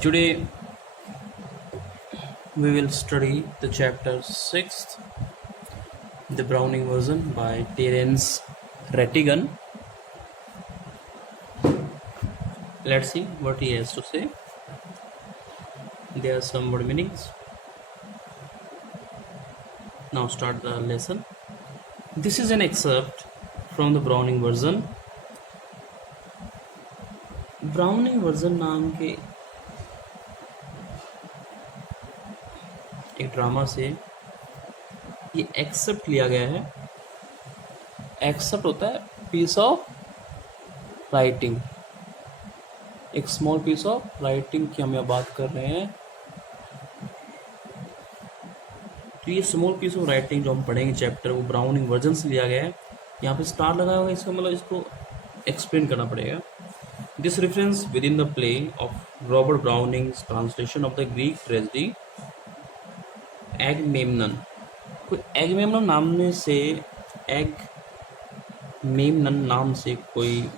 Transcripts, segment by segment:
Today we will study the chapter 6th, the Browning version by Terence Rattigan. Let's see what he has to say. There are some word meanings. Now start the lesson. This is an excerpt from the Browning version. Browning version नाम के एक drama से ये accept लिया गया है। Accept होता है पीस ऑफ राइटिंग, एक स्मॉल पीस ऑफ राइटिंग की हम यहाँ बात कर रहे हैं। तो ये स्मॉल पीस ऑफ राइटिंग जो हम पढ़ेंगे चैप्टर, वो ब्राउनिंग वर्जन से लिया गया है। यहाँ पे स्टार लगा हुआ है, इसका मतलब इसको एक्सप्लेन करना पड़ेगा। This reference within the play of Robert Browning's translation of the Greek tragedy Agamemnon। कोई एगमेमनन नाम से कोई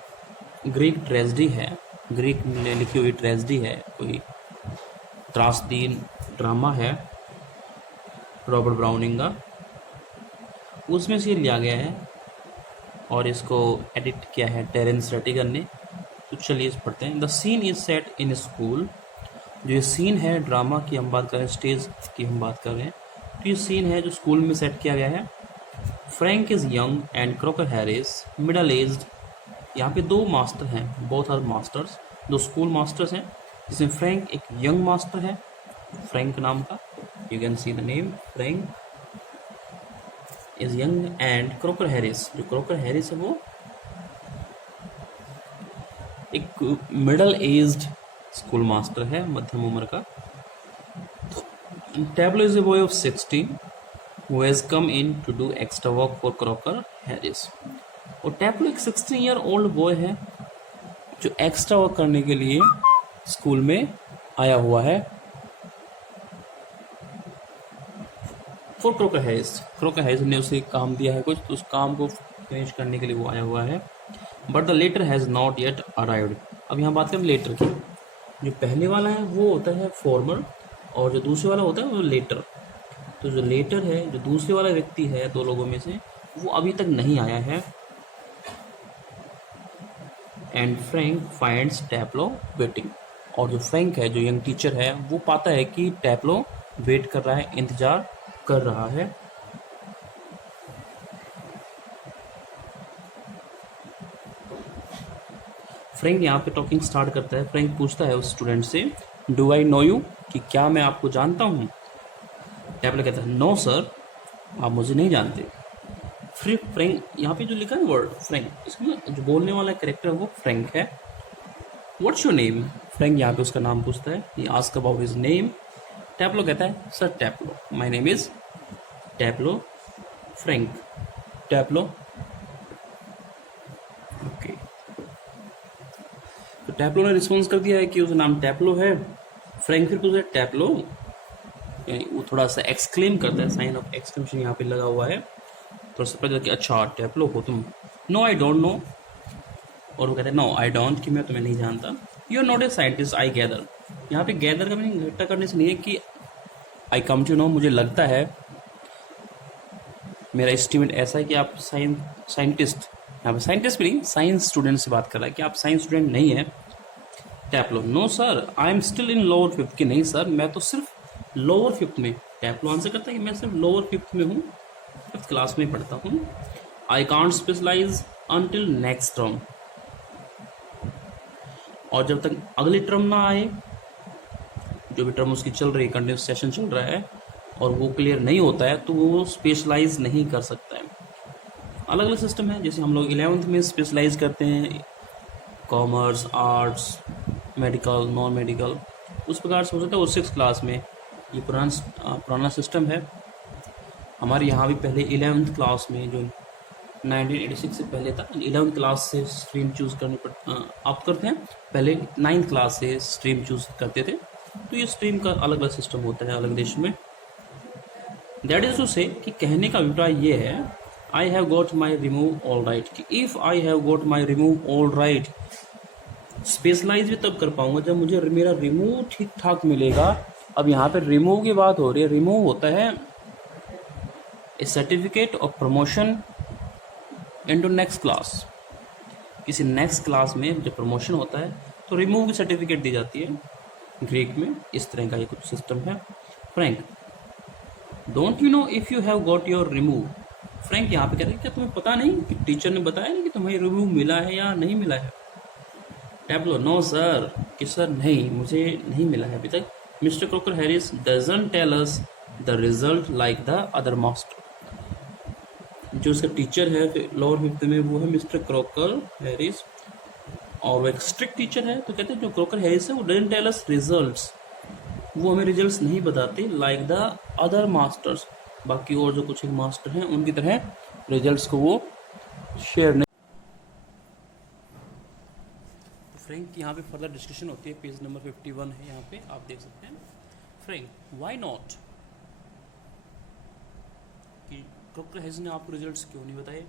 ग्रीक ट्रेजेडी है, ग्रीक में लिखी हुई ट्रेजेडी है, कोई त्रासदी ड्रामा है रॉबर्ट ब्राउनिंग का, उसमें से लिया गया है और इसको एडिट किया है टेरेंस रैटिगन ने। तो चलिए इस पढ़ते हैं। The scene is set in school. जो ये सीन है ड्रामा की हम बात कर रहे हैं, स्टेज की हम बात कर रहे हैं, तो ये सीन है जो स्कूल में सेट किया गया है। Frank is young and croaker Harris middle aged. यहाँ पे दो मास्टर हैं, बोथ आर मास्टर्स, दो स्कूल मास्टर्स हैं, जिसमें फ्रैंक एक यंग मास्टर है, फ्रैंक नाम का, you can see the name, Frank is young and croaker Harris, जो क्रोकर हैरिस है वो एक मिडल एज्ड स्कूल मास्टर है, मध्यम उम्र का। Tableau is a boy of 16 who has come in to do extra work for Crocker Harris। और tableau एक 16 ईयर ओल्ड बॉय है जो एक्स्ट्रा वर्क करने के लिए स्कूल में आया हुआ है for croaker Harris. Croaker Harris ने उसे काम दिया है कुछ, तो उस काम को फिनिश करने के लिए वो आया हुआ है। But the letter has not yet arrived. अब यहाँ बात करें लेटर की। जो पहले वाला है वो होता है फॉर्मर और जो दूसरे वाला होता है वो लेटर। तो जो लेटर है, जो दूसरे वाला व्यक्ति है दो लोगों में से, वो अभी तक नहीं आया है। And Frank finds tableau waiting. और जो फ्रैंक है, जो यंग टीचर है, वो पाता है कि टैब्लो वेट कर रहा है, इंतजार कर रहा है। फ्रैंक यहाँ पे टॉकिंग स्टार्ट करता है। फ्रैंक पूछता है उस स्टूडेंट से, डू आई नो यू, कि क्या मैं आपको जानता हूँ। टैब्लो कहता है, नो सर, आप मुझे नहीं जानते। फिर फ्रैंक, यहाँ पे जो लिखा है वर्ड फ्रैंक, इसमें जो बोलने वाला कैरेक्टर है वो फ्रैंक है। What's your name. फ्रैंक यहाँ पे उसका नाम पूछता है, he ask about his name. Taplow कहता है, sir Taplow, my name is Taplow Frank. Taplow, okay. तो टैब्लो ने रिस्पॉन्स कर दिया है कि उसका नाम टैब्लो है। फ्रैंक फिर पूछता है, टैब्लो, वो थोड़ा सा एक्सक्लेम करता है, साइन ऑफ एक्सक्लेमेशन यहाँ पे लगा हुआ है, थोड़ा सा पता कि अच्छा टैब्लो हो तुम। No I don't know. और वो कहते हैं, नो आई डोंट, कि मैं तुम्हें नहीं जानता। You are not a scientist, I gather. यहाँ पे गैदर का मीनिंग इकट्ठा करने से नहीं है कि आई कम टू नो, मुझे लगता है, मेरा एस्टिमेट ऐसा है कि आप साइंटिस्ट, यहाँ पे साइंटिस्ट भी नहीं, साइंस स्टूडेंट से बात कर रहा है कि आप साइंस स्टूडेंट नहीं है। Taplow, no sir, I am still in lower fifth. कि नहीं सर, मैं तो सिर्फ लोअर फिफ्थ में। टैब्लो आंसर करता है कि मैं सिर्फ लोअर फिफ्थ में हूँ, फिफ्थ क्लास में पढ़ता हूँ। I can't specialise until next term. और जब तक अगली टर्म ना आए, जो भी टर्म उसकी चल रही है, कंटिन्यूस सेशन चल रहा है और वो क्लियर नहीं होता है, तो वो स्पेशलाइज नहीं कर सकता है। अलग अलग सिस्टम है, जैसे हम लोग 11th में स्पेशलाइज करते हैं, commerce, arts, medical, non medical, उस प्रकार से हो सकता है वो 6th क्लास में। ये पुराना सिस्टम है। हमारे यहाँ भी पहले 11th क्लास में, जो 1986 से पहले था, 11th क्लास से स्ट्रीम चूज़ करनी आप करते हैं, पहले 9th क्लास से स्ट्रीम चूज़ करते थे। तो ये स्ट्रीम का अलग अलग सिस्टम होता है अलग देश में। दैट इज टू से, कि कहने का अभिप्राय ये है, I have got my remove all right, कि if I have got my remove all right, specialise भी तब कर पाऊंगा जब मुझे मेरा रिमूव ठीक ठाक मिलेगा। अब यहाँ पे रिमूव की बात हो रही है। रिमूव होता है a certificate of promotion into next class. किसी नेक्स्ट क्लास में जब प्रमोशन होता है तो रिमूव की सर्टिफिकेट दी जाती है ग्रीक में। इस तरह का ये कुछ सिस्टम है। Frank, don't you know if you have got your remove. Frank यहाँ पे कह रहे हैं क्या तुम्हें पता नहीं कि टीचर ने बताया नहीं कि तुम्हें रिमूव मिला है या नहीं मिला है। टैब्लो, नो सर, कि सर नहीं, मुझे नहीं मिला है अभी तक। Mister Crocker Harris doesn't tell us the result like the other master. जो उसका टीचर है लोअर फिफ्थ में वो है मिस्टर क्रोकर हैरिस, और वो एक स्ट्रिक्ट टीचर है। तो कहते हैं जो क्रोकर हैरिस है वो डजंट टेल अस रिजल्ट्स, वो हमें रिजल्ट्स नहीं बताते लाइक द अदर मास्टर्स, बाकी और जो कुछ मास्टर हैं उनकी तरह रिजल्ट्स को वो शेयर नहीं। तो फ्रैंक यहाँ पे फर्दर डिस्कशन होती है, पेज नंबर 51 है यहाँ पे, आप देख सकते हैं। फ्रैंक, व्हाई नॉट, कि क्रोकर हैरिस ने आपको रिजल्ट्स क्यों नहीं बताए।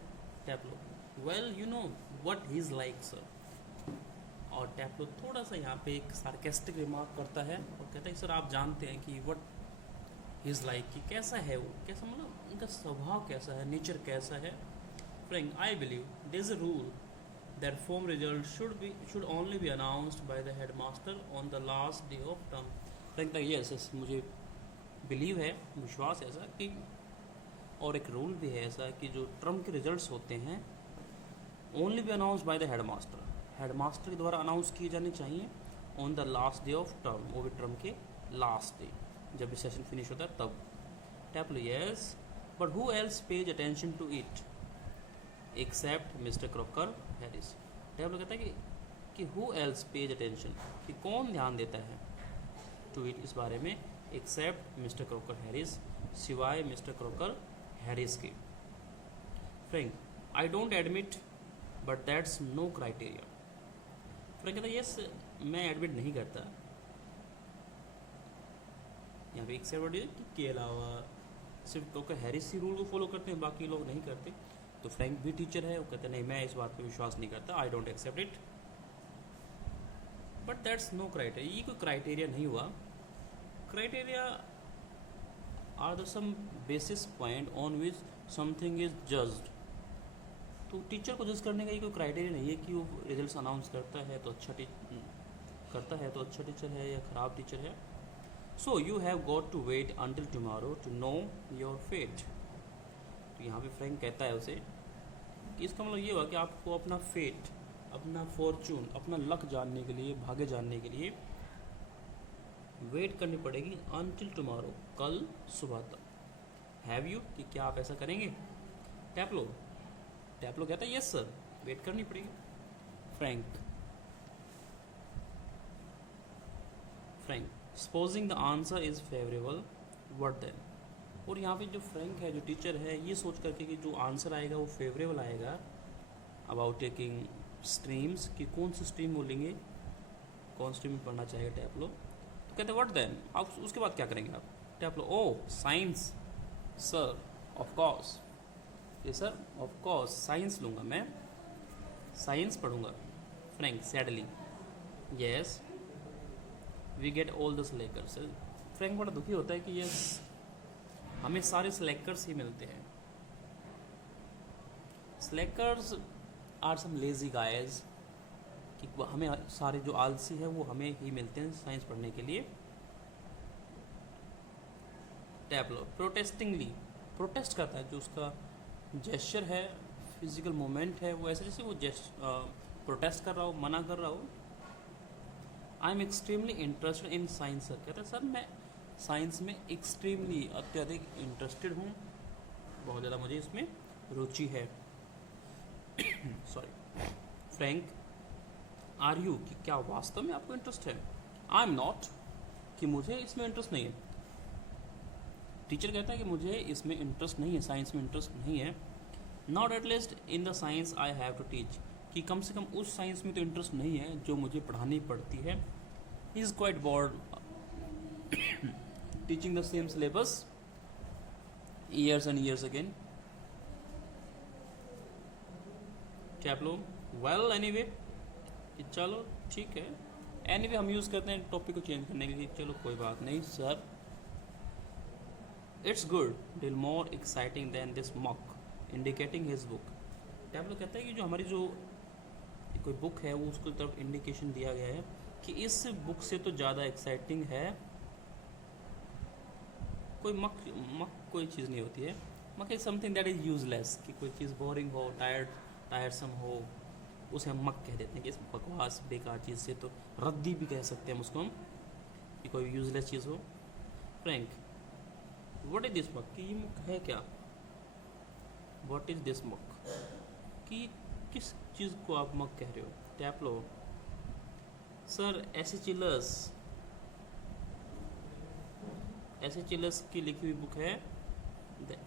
Taplow, well you know what he is like sir. और टैप्लो थोड़ा सा यहाँ पे एक सार्केस्टिक रिमार्क करता है और कहता है सर आप जानते हैं कि व्हाट इज़ लाइक, कि कैसा है वो, कैसा मतलब उनका स्वभाव कैसा है, नेचर कैसा है। Frank, I believe there is a rule that form result should only be announced by the head master on the last day of term. Frank, yes मुझे बिलीव है, विश्वास है ऐसा कि, और एक रूल भी है ऐसा कि जो टर्म के रिजल्ट्स होते हैं only be announced by the head master, head master के द्वारा अनाउंस किए जाने चाहिए on the last day of term, वो भी टर्म के लास्ट डे जब भी सेशन फिनिश होता है तब। Taplow, yes but who else pays attention to it except mister Crocker Harris. Taplow कहता है कि हु एल्स पेज अटेंशन, कि कौन ध्यान देता है टू इट, इस बारे में, एक्सेप्ट मिस्टर क्रोकर हैरिस, सिवाय मिस्टर क्रोकर हैरिस के। Frank, I don't admit but that's no criteria. Frank कहता है यस मैं एडमिट नहीं करता, यहाँ पे एक्सेप्ट वर्ड के अलावा सिर्फ क्रोकर हैरिस ही रूल को फॉलो करते हैं, बाकी लोग नहीं करते। तो फ्रैंक भी टीचर है, वो कहते हैं नहीं मैं इस बात पे विश्वास नहीं करता, I don't accept it but that's no criteria. ये कोई क्राइटेरिया नहीं हुआ। Criteria are the some basis point on which something is judged. तो टीचर को जज करने का ये कोई क्राइटेरिया नहीं है कि वो रिजल्ट्स अनाउंस करता है तो अच्छा टीचर है या ख़राब टीचर है। So you have got to wait until tomorrow to know your fate. तो यहाँ पे फ्रैंक कहता है उसे कि इसका मतलब ये हुआ कि आपको अपना फेट, अपना फॉर्चून, अपना लक जानने के लिए, भाग्य जानने के लिए वेट करनी पड़ेगी अंटिल टुमारो, कल सुबह तक। हैव यू, कि क्या आप ऐसा करेंगे। टैप्लो कहता है यस सर, वेट करनी पड़ेगी। Frank, supposing the answer is favourable what then. और यहाँ पे जो फ्रैंक है, जो टीचर है, ये सोच करके कि जो आंसर आएगा वो फेवरेबल आएगा अबाउट टेकिंग स्ट्रीम्स, कि कौन सी स्ट्रीम वो लेंगे, कौन स्ट्रीम में पढ़ना चाहेगा टैप्लो। तो कहते हैं व्हाट देन, आप उसके बाद क्या करेंगे आप। Taplow, oh science sir, of course, ये सर ऑफ कोर्स साइंस लूँगा मैं, साइंस पढ़ूंगा। Frank, sadly, yes we get all the selectors. फ्रैंक बड़ा दुखी होता है कि यस हमें सारे सिलेक्टर्स ही मिलते हैं। Selectors are some lazy guys, कि हमें सारे जो आलसी है वो हमें ही मिलते हैं साइंस पढ़ने के लिए। टैप्लो, प्रोटेस्टिंगली, प्रोटेस्ट करता है, जो उसका जेस्चर है, फिजिकल मूवमेंट है, वो ऐसे जैसे वो प्रोटेस्ट कर रहा हो, मना कर रहा हो। I am extremely interested in science sir. कहता है सर मैं साइंस में एक्सट्रीमली, अत्यधिक इंटरेस्टेड हूँ, बहुत ज़्यादा मुझे इसमें रुचि है। सॉरी। फ्रैंक, आर यू, कि क्या वास्तव में आपको इंटरेस्ट है। आई एम नॉट, कि मुझे इसमें इंटरेस्ट नहीं है। टीचर कहता है कि मुझे इसमें इंटरेस्ट नहीं है, साइंस में इंटरेस्ट नहीं है। Not at least in the science I have to teach, कि कम से कम उस साइंस में तो इंटरेस्ट नहीं है जो मुझे पढ़ानी पड़ती है। He is quite bored teaching the same syllabus years and years again. Taplow, well anyway, कि चलो ठीक है, एनीवे हम यूज़ करते हैं टॉपिक को चेंज करने के लिए। चलो कोई बात नहीं sir. It's good deal more exciting than this mock indicating his book. Taplow कहता है कि जो हमारी जो कोई बुक है वो उसको तरफ इंडिकेशन दिया गया है कि इस बुक से तो ज़्यादा एक्साइटिंग है कोई मक मक कोई चीज़ नहीं होती है। मक is something that is useless, कि कोई चीज़ बोरिंग हो, टायरसम हो, उसे हम मक कह देते हैं कि इस बकवास बेकार चीज़ से तो रद्दी भी कह सकते हैं हम उसको, हम कि कोई यूजलेस चीज़ हो। फ्रैंक व्हाट इज दिस मक, कि ये मक है क्या? व्हाट इज दिस मक, कि किस चीज़ को आप मक कह रहे हो? टैपलो सर ऐसे चिलस की लिखी हुई बुक है the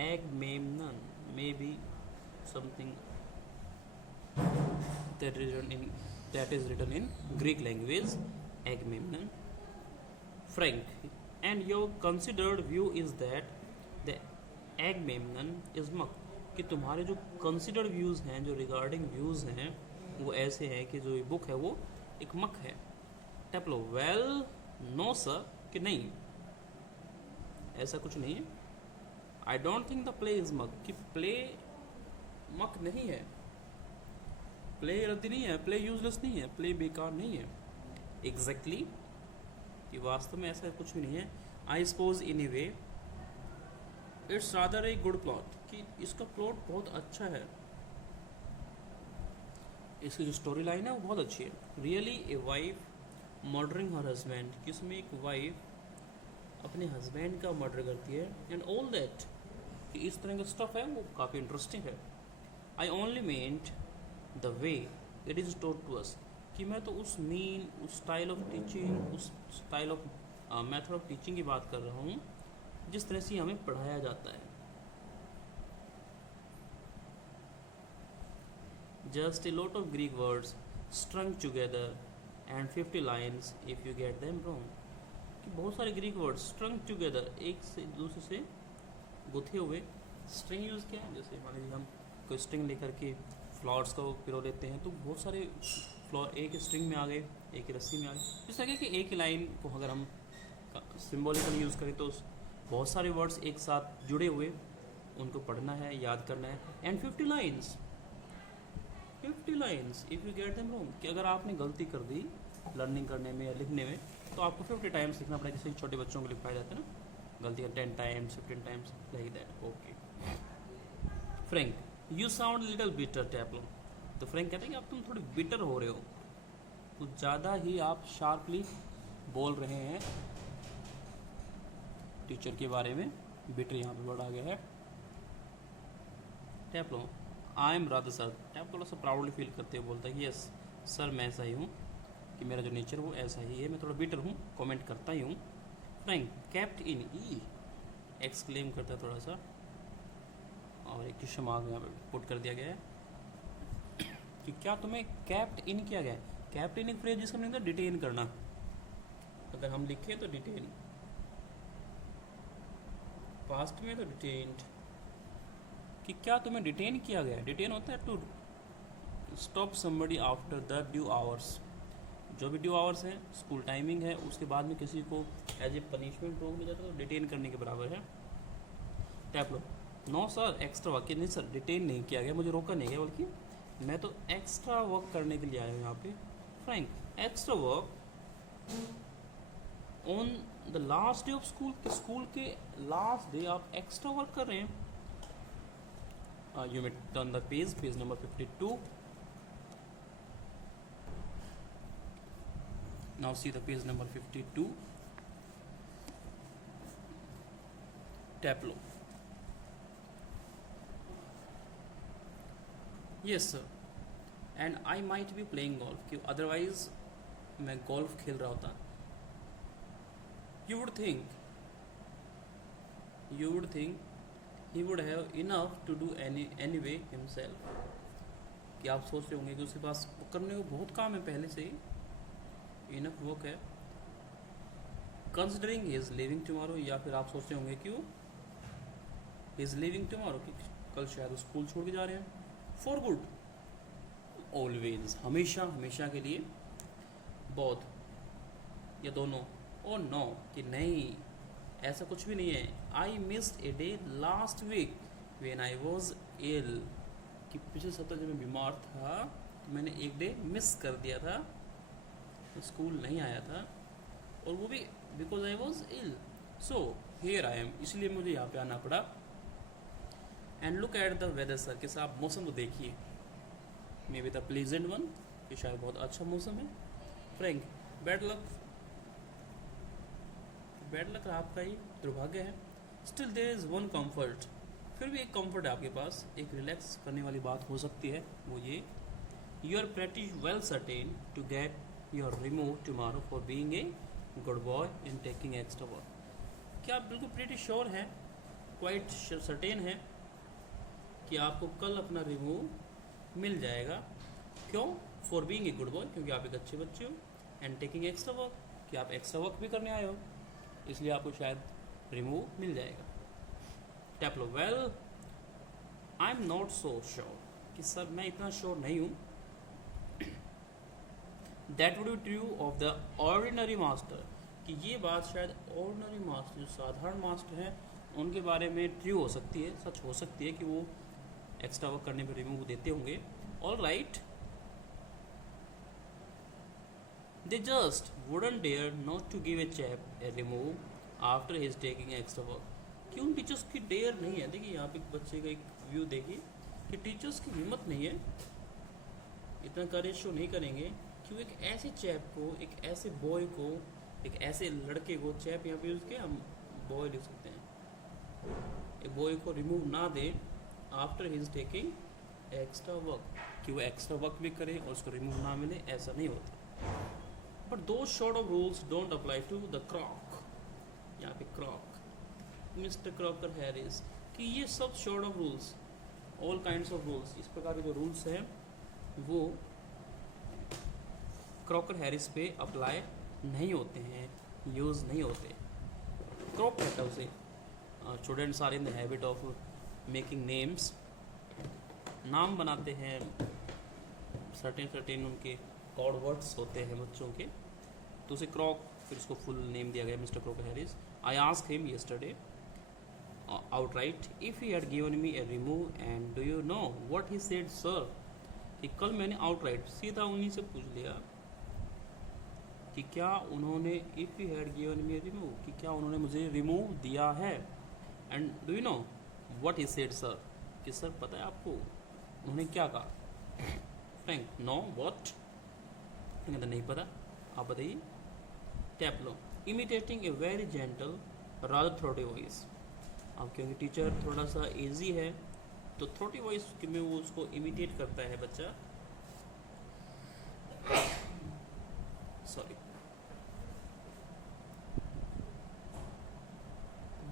Agamemnon, may be something that is written in Greek language, Agamemnon. Frank, and your considered view is that the Agamemnon is muck, कि तुम्हारे जो कंसिडर्ड व्यूज़ हैं, जो रिगार्डिंग व्यूज़ हैं, वो ऐसे हैं कि जो ये बुक है वो एक मक है। टैपलो वेल नो सर, कि नहीं ऐसा कुछ नहीं है। I don't think the play is मक, कि प्ले मक नहीं है, प्ले रद्दी नहीं है, प्ले यूजलेस नहीं है, प्ले बेकार नहीं है। एग्जैक्टली कि वास्तव में ऐसा कुछ भी नहीं है। I suppose in A way it's rather a good plot, कि इसका प्लॉट बहुत अच्छा है, इसकी जो स्टोरी लाइन है वो बहुत अच्छी है। Really a wife murdering her husband, कि इसमें एक वाइफ अपने हस्बैंड का मर्डर करती है, एंड ऑल दैट, कि इस तरह का स्टफ है वो काफ़ी इंटरेस्टिंग है। I only meant the way it is taught to us, कि मैं तो उस स्टाइल ऑफ टीचिंग, उस style of method of teaching की बात कर रहा हूँ जिस तरह से हमें पढ़ाया जाता है। Just a lot of Greek words स्ट्रंग together and 50 lines if you get them wrong, कि बहुत सारे ग्रीक वर्ड्स स्ट्रंग टुगेदर, एक से दूसरे से गुथे हुए। स्ट्रिंग यूज़ किया है, जैसे मान लीजिए हम कोई स्ट्रिंग लेकर के फ्लावर्स को पिरो लेते हैं तो बहुत सारे फ्लावर एक स्ट्रिंग में आ गए, एक रस्सी में आ गए। इस तरह कि एक ही लाइन को अगर हम सिम्बॉलिकली यूज़ करें तो बहुत सारे वर्ड्स एक साथ जुड़े हुए, उनको पढ़ना है, याद करना है। And 50 lines if you get them wrong, कि अगर आपने गलती कर दी लर्निंग करने में या लिखने में तो आपको 50 टाइम्स लिखना पड़ेगा, जैसे छोटे बच्चों को लिखवाया जाता है ना, गलती 10 times 15 times like that. Okay Frank you sound little bitter Taplow, तो फ्रैंक कहते हैं कि अब तुम थोड़े बिटर हो रहे हो, कुछ ज़्यादा ही आप शार्पली बोल रहे हैं टीचर के बारे में। बिटर यहाँ पे वर्ड आ गया है। Taplow I am rather sir, टैप थोड़ा सा प्राउडली फील करते हुए बोलता है कि यस सर मैं ऐसा ही हूँ, कि मेरा जो नेचर वो ऐसा ही है, मैं थोड़ा बिटर हूँ, कमेंट करता ही हूँ। Frank kept in E exclaim करता है थोड़ा सा, और एक क्वेश्चन मार्क यहाँ पे पुट कर दिया गया है कि क्या तुम्हें कैप्ट इन किया गया है। कैप्ट इन एक फ्रेज जिसका मतलब होता है डिटेन करना, अगर हम लिखें तो डिटेन, पास्ट में तो डिटेन्ड, कि क्या तुम्हें डिटेन किया गया है। डिटेन होता है to stop somebody after the due hours, जो भी ड्यू आवर्स है, स्कूल टाइमिंग है, उसके बाद में किसी को एज ए पनिशमेंट रोक दिया जाता है तो डिटेन करने के बराबर है। टैप लो नो सर एक्स्ट्रा वर्क, नहीं सर डिटेन नहीं किया गया, मुझे रोका नहीं गया, बल्कि मैं तो एक्स्ट्रा वर्क करने के लिए आया हूँ यहाँ पे। Frank extra work on the last day of school, school के लास्ट डे आप एक्स्ट्रा वर्क कर रहे हैं। You may turn the page number 52। Now see the page number 52। Taplow yes sir and I might be playing golf, कि otherwise मैं golf खेल रहा होता। You would think he would have enough to do anyway himself, कि आप सोच रहे होंगे कि उसके पास करने को बहुत काम है पहले से ही, इनफ वर्क है। Considering he is living tomorrow, या फिर आप सोच रहे होंगे क्यों ही इज़ लिविंग टुमारो, कि कल शायद स्कूल छोड़ के जा रहे हैं। फॉर गुड ऑलवेज, हमेशा हमेशा के लिए। बोथ या दोनों? ओ नो, कि नहीं, ऐसा कुछ भी नहीं है। I missed a day last week when I was ill, कि पिछले सप्ताह जब मैं बीमार था तो मैंने एक डे मिस कर दिया था, स्कूल नहीं आया था, और वो भी because I was ill. So here I am, इसलिए मुझे यहाँ पे आना पड़ा। And look at the weather sir, कि आप मौसम को देखिए, may be the pleasant one, कि शायद बहुत अच्छा मौसम है। Frank, bad luck, bad luck आपका ही दुर्भाग्य है। Still there is one comfort, फिर भी एक कम्फर्ट है आपके पास, एक रिलैक्स करने वाली बात हो सकती है, वो ये, you are pretty well certain to get your remove tomorrow for being a good boy in taking extra work. क्या आप बिल्कुल प्रेटी श्योर हैं, क्वाइट सर्टेन है कि आपको कल अपना रिमूव मिल जाएगा? क्यों? For being a good boy, क्योंकि आप एक अच्छे बच्चे हो, एंड टेकिंग एक्स्ट्रा वर्क, कि आप एक्स्ट्रा वर्क भी करने आए हो, इसलिए आपको शायद रिमूव मिल जाएगा। Tap low, well I am not so sure, कि सर मैं इतना श्योर नहीं हूँ। That would be true of the ordinary master, कि ये बात शायद ऑर्डिनरी मास्टर, जो साधारण मास्टर हैं, उनके बारे में ट्रू हो सकती है, सच हो सकती है कि वो एक्स्ट्रा वर्क करने पर रिमूव देते होंगे। All right, they just wouldn't dare not to give a chap a remove after his taking extra work, कि उन टीचर्स की डेयर नहीं है। देखिए यहाँ पे बच्चे का एक व्यू देखिए कि टीचर्स की हिम्मत नहीं है, इतना करेज शो नहीं करेंगे कि वो एक ऐसे चैप को, एक ऐसे बॉय को, एक ऐसे लड़के को, चैप यहाँ पे यूज़ किया, हम बॉय लिख सकते हैं, एक बॉय को रिमूव ना दे after his taking extra work, कि वो एक्स्ट्रा वर्क भी करे और उसको रिमूव ना मिले, ऐसा नहीं होता। बट दो sort of rules don't apply to the Crock, यहाँ पे क्रॉक, मिस्टर क्रॉकर हैरिस, कि ये सब sort of rules, all kinds of rules, इस प्रकार के जो रूल्स हैं वो क्रॉकर हैरिस पे अप्लाई नहीं होते हैं, यूज़ नहीं होते। क्रॉक कहता है उसे, students are in the habit of making names, नाम बनाते हैं, सर्टेन उनके कॉड वर्ड्स होते हैं बच्चों के, तो उसे क्रॉक, फिर उसको फुल नेम दिया गया mister Crocker Harris. I asked him yesterday outright if he had given me a remove, and do you know what he said sir, कि कल मैंने outright सीधा उन्हीं से पूछ लिया कि क्या उन्होंने if he had given me a remove, कि क्या उन्होंने मुझे रिमूव दिया है, and do you know what he said sir, कि सर पता है आपको उन्होंने क्या कहा? फ्रैंक, नो what, कहता नहीं पता, आप बताइए। Tap low, imitating a very gentle rather throaty voice, अब क्योंकि टीचर थोड़ा सा इजी है तो थ्रोटी वॉइस में वो उसको इमिटेट करता है बच्चा, सॉरी,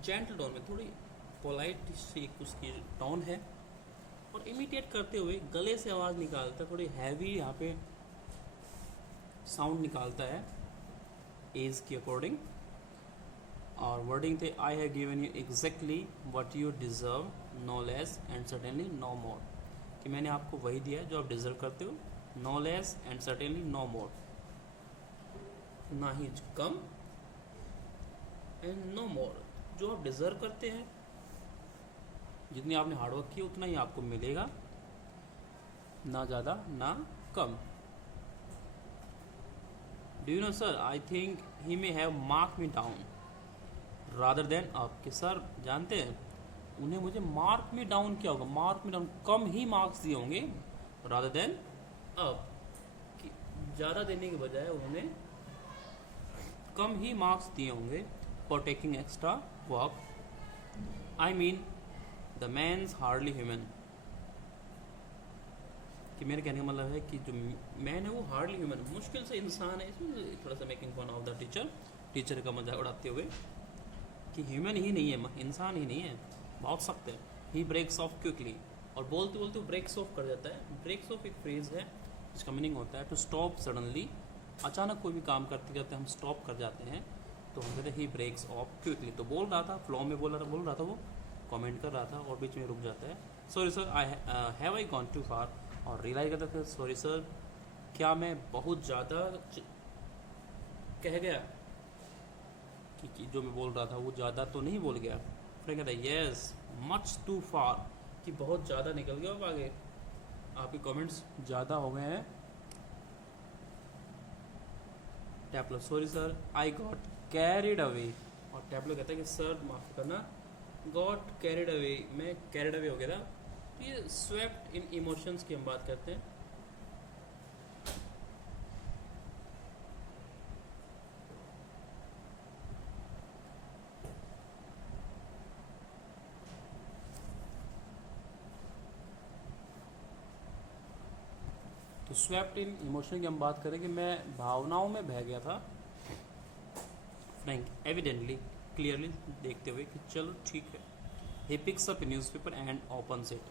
जेंटल टोन में, थोड़ी पोलाइट सी उसकी टोन है, और इमिटेट करते हुए गले से आवाज़ निकालता है, थोड़ी हैवी यहाँ पे साउंड निकालता है एज के अकॉर्डिंग। और वर्डिंग थे, I have given you exactly what you deserve, no less and certainly no more, कि मैंने आपको वही दिया है जो आप डिज़र्व करते हो, no less and certainly no more, ना ही कम एंड नो मोर, जो आप डिज़र्व करते हैं, जितनी आपने हार्डवर्क किया उतना ही आपको मिलेगा, ना ज़्यादा ना कम। Do you know sir, I think he may have mark me down rather than up, कि सर जानते हैं उन्हें मुझे मार्क मी डाउन किया होगा, मार्क मी डाउन, कम ही मार्क्स दिए होंगे, रादर देन अप, कि ज़्यादा देने के बजाय उन्होंने कम ही मार्क्स दिए होंगे for taking extra work. I mean the man's hardly human, कि मेरे कहने का मतलब है कि जो मैन है वो हार्डली ह्यूमन, मुश्किल से इंसान है, इसमें थोड़ा सा making fun of the teacher, teacher का मजाक उड़ाते हुए कि ह्यूमन ही नहीं है, इंसान ही नहीं है, बहुत सख्त है। ही ब्रेक्स ऑफ क्विकली, और बोलते बोलते वो ब्रेक्स ऑफ कर जाता है। ब्रेक्स ऑफ एक फ्रेज है जिसका मीनिंग होता है टू स्टॉप सडनली, अचानक कोई भी काम करते करते हम स्टॉप कर जाते हैं तो हम कहते हैं ही ब्रेक्स ऑफ क्विकली। तो बोल रहा था, फ्लो में बोल रहा था वो, कमेंट कर रहा था और बीच में रुक जाता है। Sorry sir, have I gone too far, और रियलाइज करता था, सॉरी सर क्या मैं बहुत ज़्यादा कह गया कि जो मैं बोल रहा था वो ज़्यादा तो नहीं बोल गया। फ्रैंक कहता है यस मच टू फार, कि बहुत ज़्यादा निकल गया। अब आगे आपके कमेंट्स ज़्यादा हो गए हैं। Taplow sorry sir I got carried away, और टैपलो कहता है कि सर माफ़ करना, गॉट कैरिड अवे, मैं कैरिड अवे हो गया था। तो ये स्वेप्ट इन इमोशंस की हम बात करते हैं। तो स्वेप्ट इन इमोशन की हम बात करें कि मैं भावनाओं में बह गया था। फ्रैंक एविडेंटली क्लियरली देखते हुए कि चलो ठीक है। He picks up newspaper and opens it,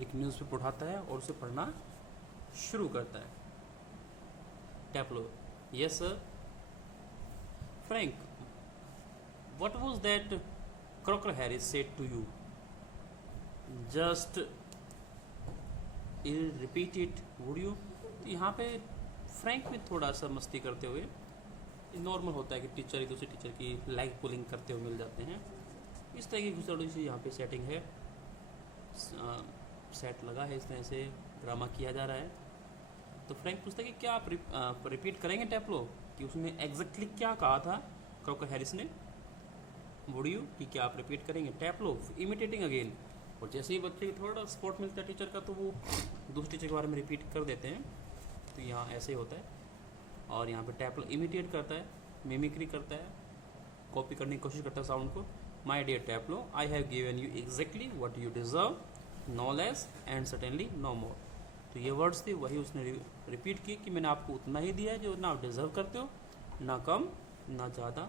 एक न्यूज़पेपर उठाता है और उसे पढ़ना शुरू करता है। Taplow yes sir. Frank what was that Crocker Harris said to you, just repeat it would you. तो यहाँ पे फ्रैंक भी थोड़ा सा मस्ती करते हुए, नॉर्मल होता है कि टीचर एक दूसरे टीचर की लाइक पुलिंग करते हुए मिल जाते हैं, इस तरह की थोड़ी सी यहाँ पे सेटिंग है, सेट लगा है, इस तरह से ड्रामा किया जा रहा है। तो फ्रैंक पूछता है कि क्या आप रिपीट करेंगे टैपलो, कि उसने एग्जैक्टली क्या कहा था क्रॉकर हैरिस ने, वुड यू, कि क्या आप रिपीट करेंगे। टैपलो इमिटेटिंग अगेन, और जैसे ही बच्चे को थोड़ा सपोर्ट मिलता है टीचर का तो वो दूसरे टीचर के बारे में रिपीट कर देते हैं। तो यहाँ ऐसे ही होता है। और यहाँ पे टैपलो इमिटेट करता है, मिमिक्री करता है, कॉपी करने की कोशिश करता है साउंड को। My dear Taplow I have given you exactly what you deserve, no less and certainly no more. तो ये वर्ड्स थे, वही उसने रिपीट किए कि मैंने आपको उतना ही दिया है जो ना आप डिजर्व करते हो, ना कम ना ज़्यादा।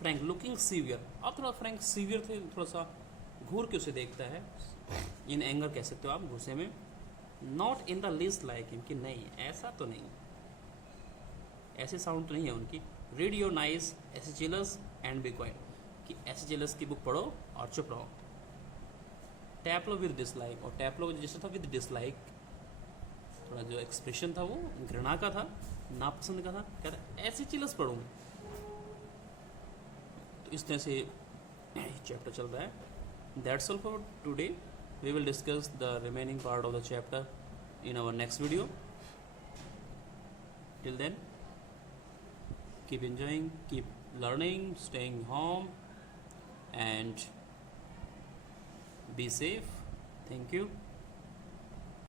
फ्रैंक लुकिंग सीवियर, अब थोड़ा फ्रैंक सीवियर थे, थोड़ा सा घूर के उसे देखता है, इन एंगर कह सकते हो आप, गुस्से में। Not in the list like him, कि नहीं ऐसा तो नहीं, ऐसे साउंड तो नहीं है उनकी। Read your nice Aeschylus and be quiet, कि एसेचिलस की बुक पढ़ो और चुप रहो। टैपलो विद डिसलाइक, और टैपलो जैसे था विद डिसलाइक, थोड़ा जो एक्सप्रेशन था वो घृणा का था, नापसंद का था, कहता है एसेचिलस पढ़ूंगा। तो इस तरह से चैप्टर चल रहा है। That's all for today. We will discuss the remaining part of the chapter in our next video. Till then, keep enjoying, keep learning, staying home, and be safe. Thank you.